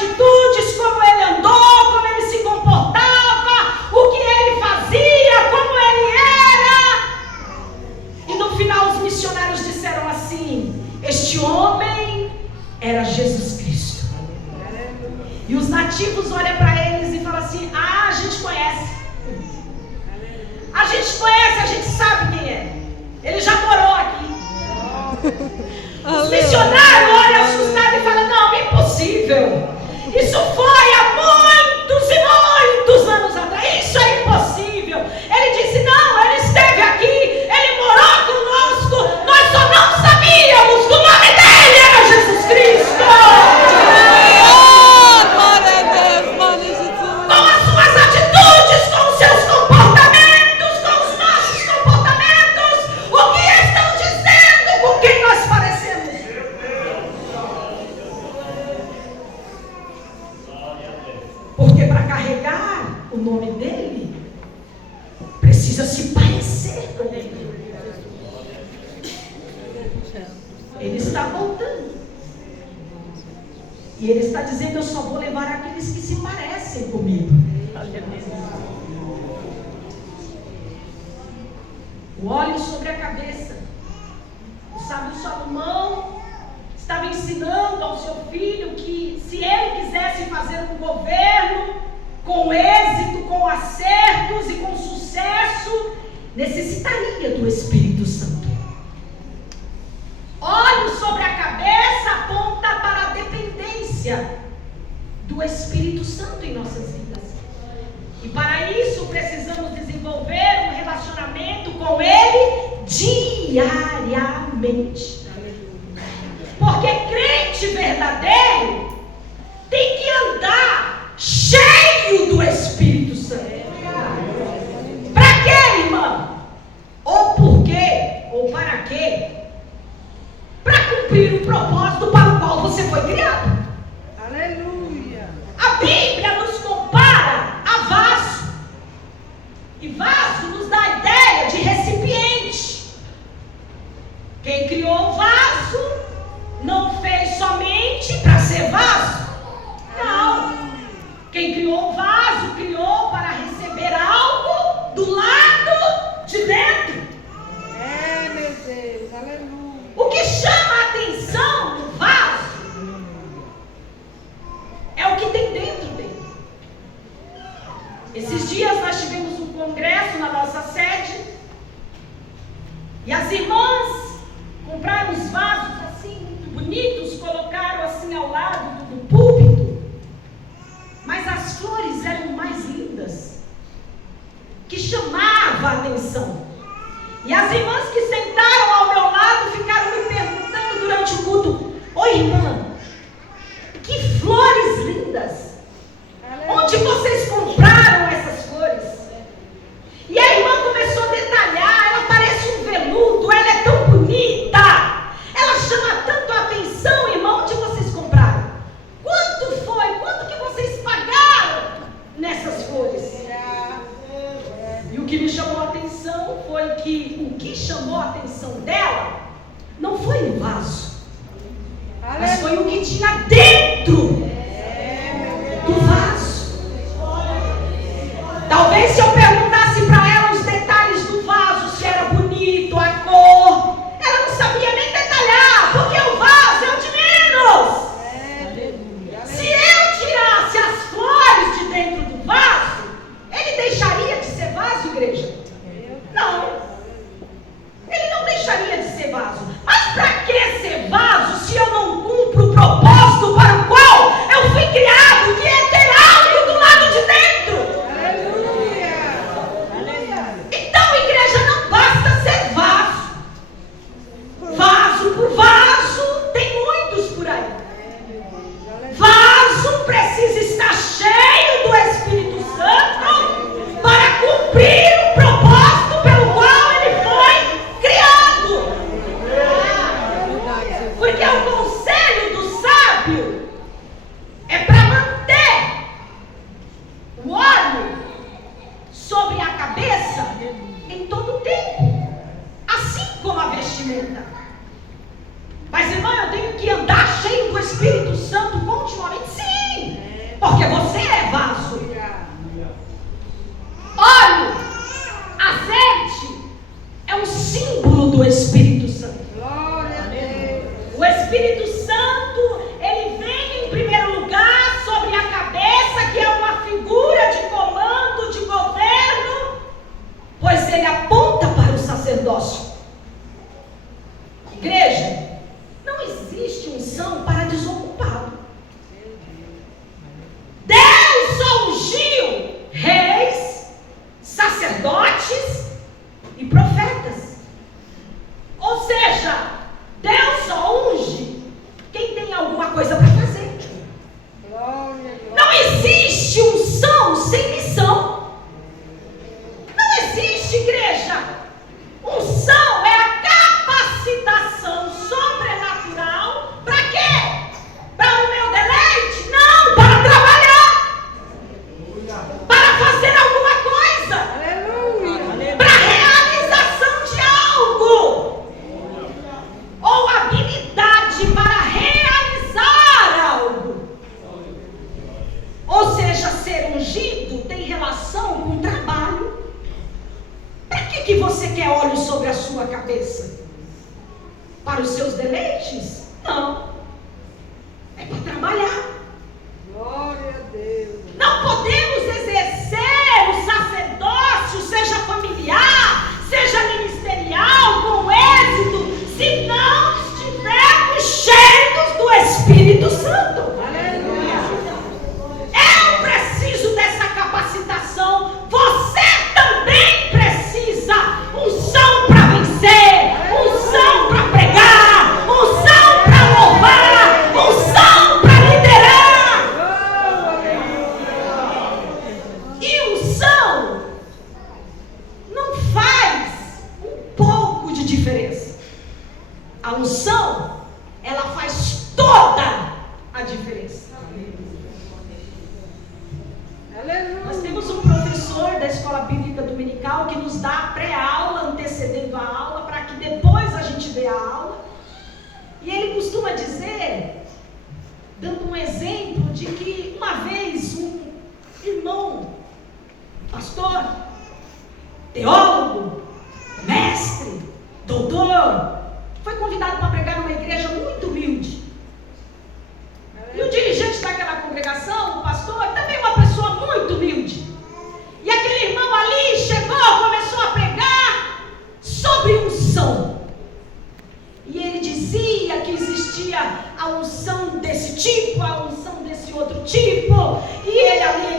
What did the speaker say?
atitudes, como ele andou, como ele se comportava, o que ele fazia, como ele era. E no final os missionários disseram assim: este homem era Jesus Cristo. E os nativos olham para eles e falam assim: ah, a gente conhece. A gente conhece, a gente sabe quem é. Ele já morou aqui. Os missionários olham assustados e falam: não, impossível. Isso foi há muitos e muitos anos atrás. Isso é impossível. Ele disse: não, ele esteve aqui, ele morou conosco. Nós só não sabíamos que o nome dele era Jesus Cristo. Com as suas atitudes, com os seus comportamentos, com os nossos comportamentos, o que estão dizendo com quem nós parecemos? Porque para carregar o nome dele, precisa se parecer com ele. Ele está voltando. E ele está dizendo: eu só vou levar aqueles que se parecem comigo. O óleo sobre a cabeça. O sábio Salomão estava ensinando ao seu filho que, se ele quisesse fazer um governo com êxito, com acertos e com sucesso, necessitaria do Espírito Santo. Óleo sobre a cabeça aponta para a dependência do Espírito Santo em nossas vidas. E para isso precisamos desenvolver um relacionamento com Ele diariamente. Porque crente verdadeiro tem que andar cheio do Espírito Santo. Para quê, irmão? Ou por quê? Ou para quê? Para cumprir o propósito para o qual você foi criado. Aleluia. A Bíblia nos compara a vaso. E vaso nos dá a ideia de recipiente. Quem criou o vaso não fez somente para ser vaso. Não. Quem criou o vaso, criou para receber algo do lado de dentro. É, meu Deus, aleluia. O que chama a atenção do vaso é o que tem dentro dele. Esses dias nós tivemos um congresso na nossa sede e as irmãs compraram os vasos assim muito bonitos, colocaram assim ao lado do púlpito, mas as flores eram mais lindas, que chamavam a atenção. E as irmãs que sentaram ao meu lado ficaram me perguntando durante o culto: ô irmã, que flores lindas! Onde vocês compraram essas flores? E a irmã começou a detalhar: ela parece um veludo, ela é tão bonita, ela chama tanto a atenção. Irmã, onde vocês compraram? Quanto foi? Quanto que vocês pagaram nessas flores? E o que me chamou a atenção foi que o que chamou a atenção dela não foi o vaso, mas foi o que tinha dentro. quer óleo sobre a sua cabeça? Para os seus deleites? Não. É para trabalhar. Glória a Deus. Não podemos exercer o sacerdócio, seja familiar, seja ministerial, com êxito, se não estivermos cheios do Espírito Santo. Aleluia. Eu preciso dessa capacitação. Você também precisa. Unção para vencer, unção para pregar, unção para louvar, unção para liderar. E unção não faz um pouco de diferença. A unção, ela faz toda a diferença. Aleluia. Nós temos um professor da Escola Bíblica Dominical que nos dá a pré-aula, antecedendo a aula, para que depois a gente dê a aula. E ele costuma dizer, dando um exemplo, de que uma vez um irmão, pastor, teólogo, mestre, doutor, foi convidado para pregar numa igreja muito humilde. E o dirigente daquela congregação, o pastor, também uma pessoa muito humilde. E aquele irmão ali chegou, começou a pregar sobre unção. E ele dizia que existia a unção desse tipo, a unção desse outro tipo. E ele ali